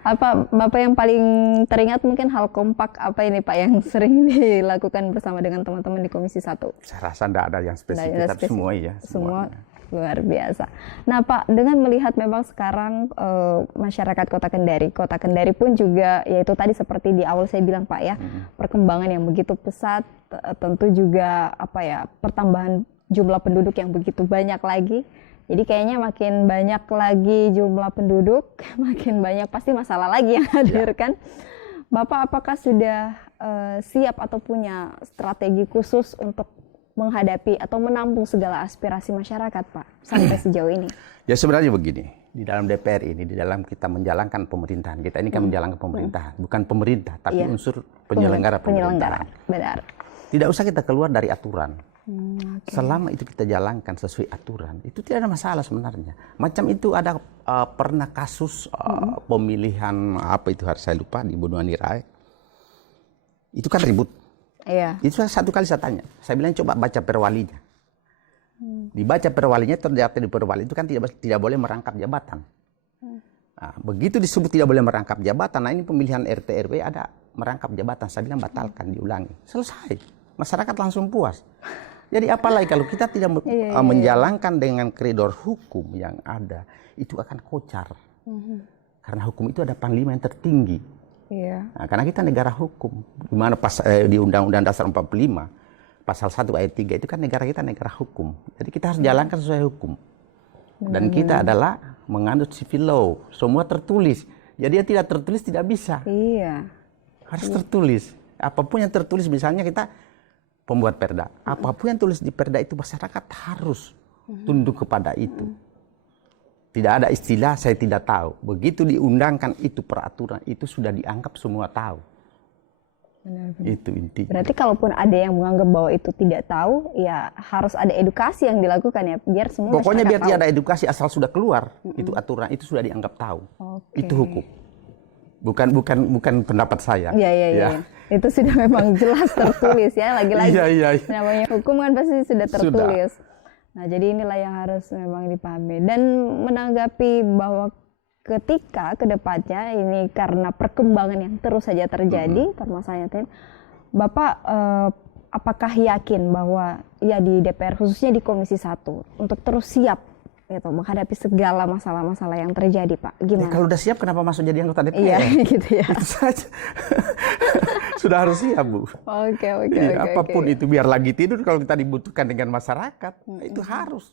Apa Bapak yang paling teringat mungkin hal kompak apa ini Pak yang sering dilakukan bersama dengan teman-teman di Komisi 1? Saya rasa tidak ada yang spesifik, tapi semua ya. Semua luar biasa. Nah Pak, dengan melihat memang sekarang masyarakat Kota Kendari pun juga, yaitu tadi seperti di awal saya bilang Pak ya, perkembangan yang begitu pesat, tentu juga apa ya, pertambahan jumlah penduduk yang begitu banyak lagi. Jadi kayaknya makin banyak lagi jumlah penduduk, makin banyak pasti masalah lagi yang hadir kan. Bapak apakah sudah siap atau punya strategi khusus untuk menghadapi atau menampung segala aspirasi masyarakat Pak sampai sejauh ini? Ya sebenarnya begini, di dalam DPR ini, di dalam kita menjalankan pemerintahan, kita ini kan menjalankan pemerintahan, bukan pemerintah, tapi unsur penyelenggara pemerintahan. Benar. Tidak usah kita keluar dari aturan. Selama itu kita jalankan sesuai aturan, itu tidak ada masalah sebenarnya. Macam itu ada pernah kasus pemilihan apa itu harus saya lupa di Bendungan Nirai. Itu kan ribut. Iya. Itu satu kali saya tanya. Saya bilang coba baca perwalinya. Dibaca perwalinya ternyata di perwali itu kan tidak boleh merangkap jabatan. Nah, begitu disebut tidak boleh merangkap jabatan, nah ini pemilihan RT RW ada merangkap jabatan. Saya bilang batalkan, diulangi. Selesai. Masyarakat langsung puas. Jadi apalagi kalau kita tidak menjalankan dengan koridor hukum yang ada, itu akan kocar. Karena hukum itu ada panglima yang tertinggi. Nah, karena kita negara hukum. Di mana di Undang-Undang Dasar 45, pasal 1 ayat 3 itu kan negara kita negara hukum. Jadi kita harus jalankan sesuai hukum. Dan kita adalah menganut civil law. Semua tertulis. Jadi yang tidak tertulis tidak bisa. Harus tertulis. Apapun yang tertulis, misalnya kita pembuat perda, apapun yang tulis di perda itu masyarakat harus tunduk kepada itu. Tidak ada istilah saya tidak tahu. Begitu diundangkan itu peraturan, itu sudah dianggap semua tahu. Benar. Itu intinya. Berarti kalaupun ada yang menganggap bahwa itu tidak tahu, ya harus ada edukasi yang dilakukan ya, biar semua Pokoknya biar tahu. tidak ada edukasi, asal sudah keluar itu aturan, itu sudah dianggap tahu. Itu hukum. Bukan pendapat saya. Iya. Itu sudah memang jelas tertulis ya. Lagi-lagi namanya hukum kan pasti sudah tertulis. Nah jadi inilah yang harus memang dipahami. Dan menanggapi bahwa ketika kedepannya ini karena perkembangan yang terus saja terjadi, permasalahan Bapak apakah yakin bahwa ya di DPR khususnya di Komisi 1 untuk terus siap gitu, menghadapi segala masalah-masalah yang terjadi Pak? Gimana? Ya, kalau udah siap kenapa masuk jadi anggota DPR? Iya gitu ya. Itu saja. Sudah harus siap Bu. Oke. Apapun itu, biar lagi tidur kalau kita dibutuhkan dengan masyarakat, itu harus.